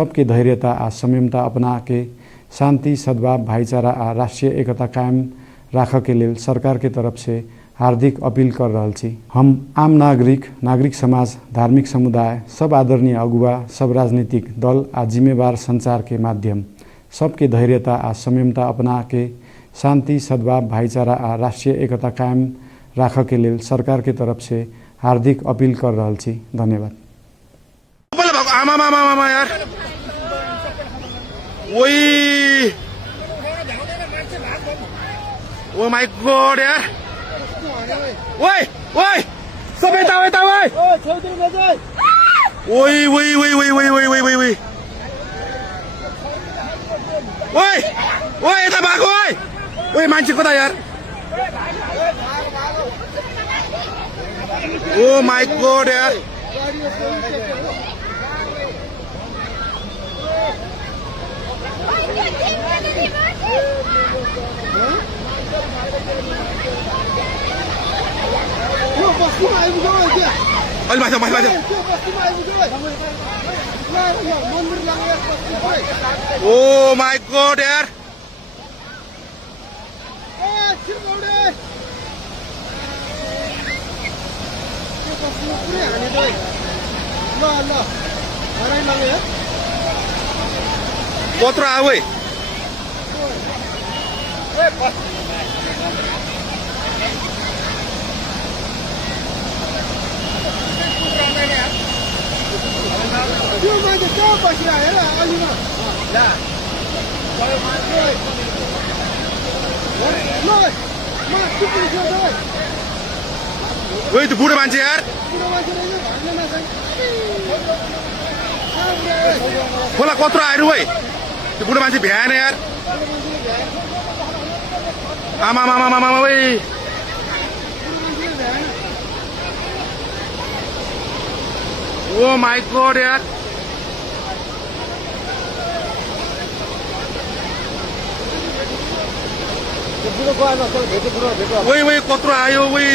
सबके धैर्यता आ संयमता अपना के शांति सद्भाव भाईचारा आ राष्ट्रीय एकता कायम राख के लेल सरकार के तरफ से हार्दिक अपील कर रहल छी। हम आम नागरिक समाज, धार्मिक समुदाय, सब आदरणीय अगुवा, सब राजनीतिक दल आ जिम्मेवार संचार के माध्यम सबके धैर्यता आ संयमता अपना के शांति सद्भाव भाईचारा आ राष्ट्रीय एकता कायम राख के लेल सरकार के तरफ से हार्दिक अपील कर रहल छी। धन्यवाद। यार ओ माय गॉड यार ओए ओए सब यता ओए ओए ओए ओए ओए ओए ओए ओए ओए ओए ओए यता भागो ओए ओए मान्छे कता यार ओ माय गॉड यार ओ माय गॉड यार कत्रो आयो वही तो बुढो मान्छे यार खोला कत्रो आयो भाइ त्यो बुढो मान्छे भ्याएन यार आमा मामा मामा भाइ ओ माय गॉड यार वही वही कत्रो आयो वही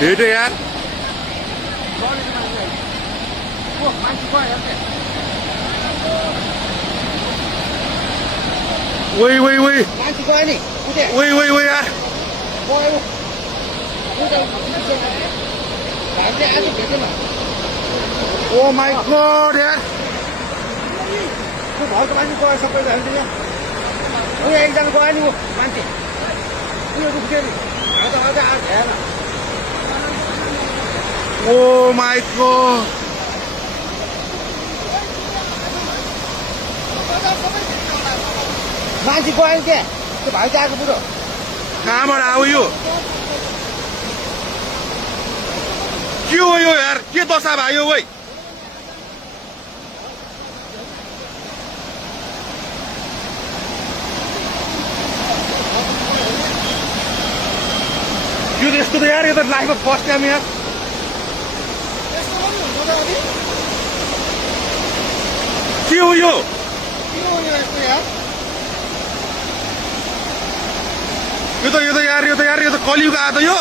भेटो यार वही वही वही वही वही वही यार ओ माय गॉड यार घरको मान्छे गयो सबैजना एकजना गयो नि मान्छे ओ माय गॉड मान्छे गयो क्या त्यो भाइ आएको बुढो कहाँबाट आयो यो के हो यो यार के दशा भयो वै यो यस्तो त यार यो त लाइफमा फर्स्ट टाइम यार के हो यो यो त कलियुग आयो त यो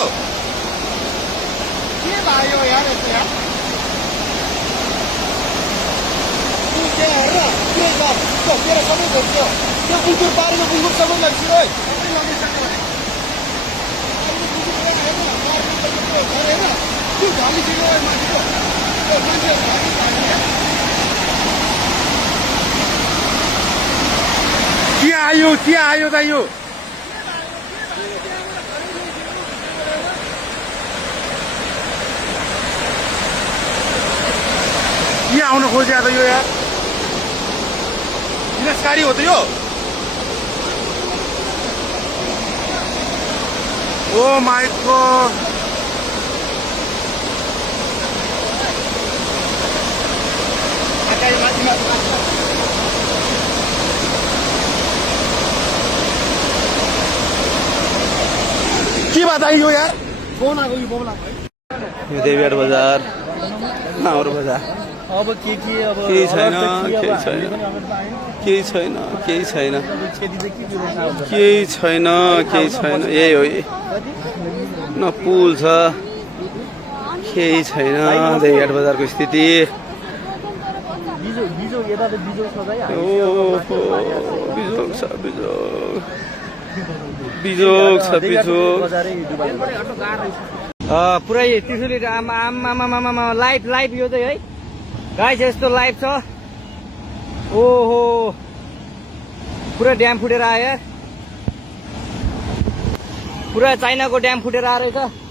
के भयो यार यस्तो यार के हेर के गर्छ तेरो सबै गर्छ त्यो बुकुर पारेको बुकुर सबै लाग्छ ओइ के आयो त यो के आउन खोज्या त यो यार विनाशकारी हो त यो ओ माय गॉड के बात आई यो यार कौन आ गई बोला देवीहाट बजार हाम्रो बजार अब के अब केही छैन अलर्ट त के अब केही छैन खेती चाहिँ के व्यवस्था हुन्छ केही छैन यही हो न पुल छ केही छैन देवीघाट बजारको स्थिति बिजोग यता त बिजोग छ है बिजोग छ बजारै डुबाइ पुरै त्रिशुली आमा लाइभ यो चाहिँ है गाइस यस्तो लाइभ छ ओहो पुरा ड्याम फुटेर आयो यार पुरा चाइनाको ड्याम फुटेर आएर रहेछ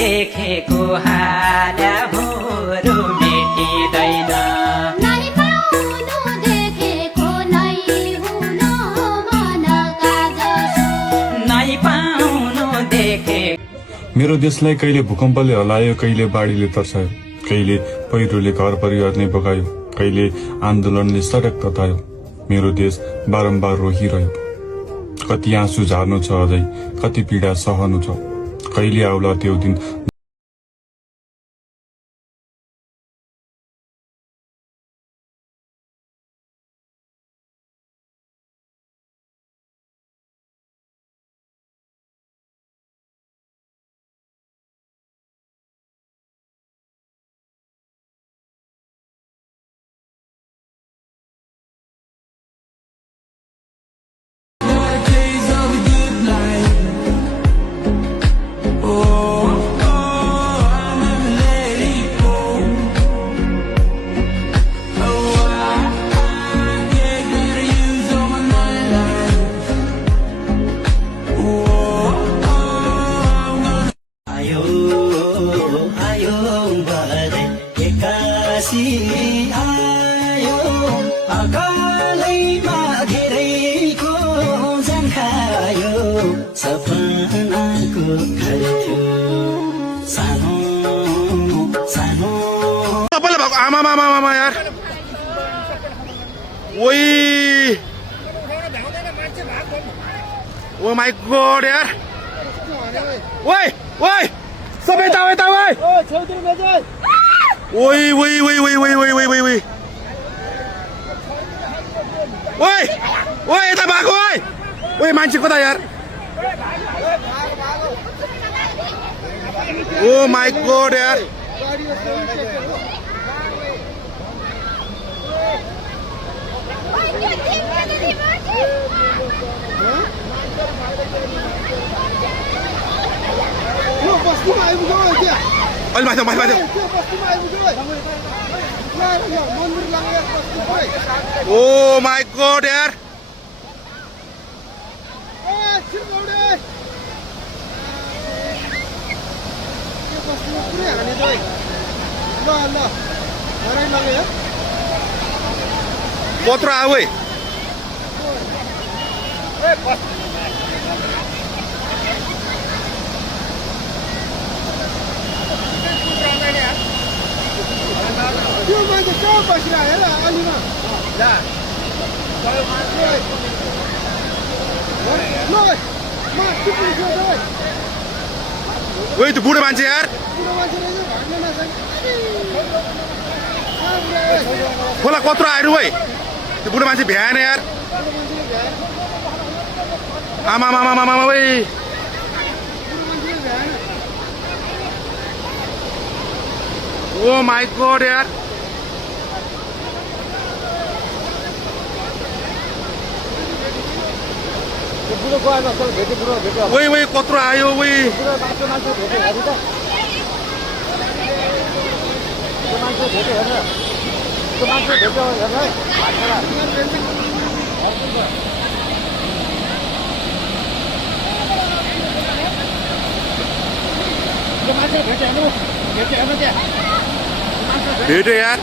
लेखेको हाल्या होरो मेटिँदैन नै पाउनु देखेको नै हुन मनका जसो नै पाउनु देखे मेरो देशलाई कहिले भूकम्पले हल्लायो कहिले बाढीले तर्सायो कहिले पहिरोले घर परिवार नै बगायो कहिले आन्दोलनले सडक ततायो मेरो देश बारम्बार रोकिरह्यो कति आँसु झार्नु छ अझै कति पीडा सहनु छ कहिले आउला त्यो दिन आयो अकालैमा धेरैको जान खायो सपनाको घर थियो सानो सानो सबैले भएको आमा यार ओइ ओ माय गॉड यार ओइ सबै यता ओइ ओइ यता भएको ओइ मान्छे कता यार ओ माय गॉड यार अहिले माथि ओ माय गॉड यार कत्रो आऊ है त्यो मान्छे कहाँ बसिरहेको हेर अलिमा ओइ त्यो बुढो मान्छे यार खोला कत्रो आएर है त्यो बुढो मान्छे भ्याएन यार आमा ओइ ओ माय गॉड यार ओइ कत्रो आयो ओइ भेट्यो यार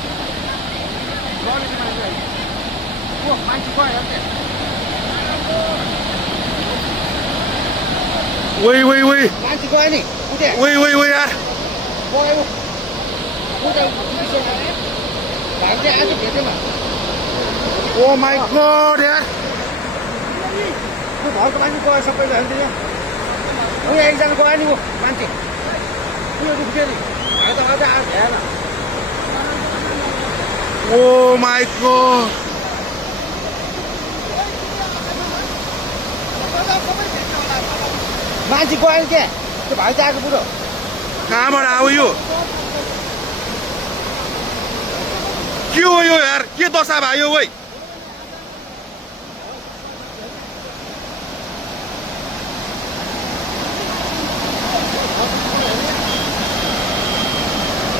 वही वही वही मान्छे गयो नि उठे वही वही वही यार गयो उठे भाइले आज भेटेमा ओ माई गॉड यार त्यो घरको मान्छे गयो सबैले हेर्दै उयो एकजना गयो नि ऊ मान्छे उयो उठ्यो नि भाइ त अझै आज भएन ओ माई गॉड मान्छे गयो नि के त्यो भाइ त आएको बुढो कहाँबाट आयो यो के हो यो यार के दशा भयो वै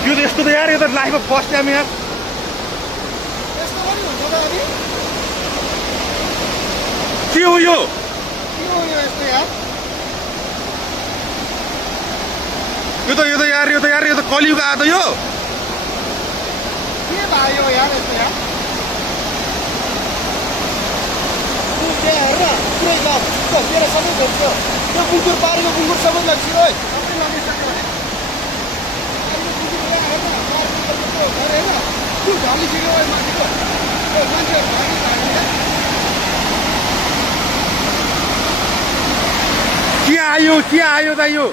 यो त यस्तो त यार यो त लाइफमा फर्स्ट टाइम यार यस्तो पनि हुन्छ त अनि के हो यो के हो यो यस्तो यार यो त कलियुग आयो त यो के भयो यार यस्तो यार तू के हेर पुरै ल त्यो तेरो सबै भेट्यो त्यो बुङ्कुर पारेको बुङ्कुर सबै लग्छ ओइ सबै लगिसक्यो तू ढलिसक्यो ओइ मान्छेको मान्छे के आयो त यो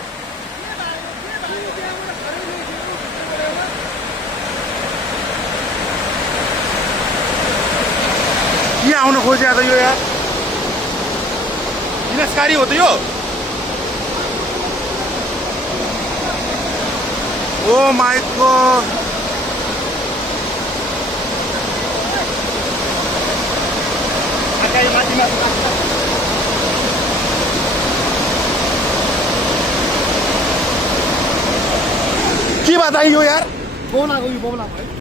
के आउन खोजे त यो यार विनाशकारी हो त यो ओ माई गॉड आकाई माथि के बताइयो यार बोलाको यो बोलाको है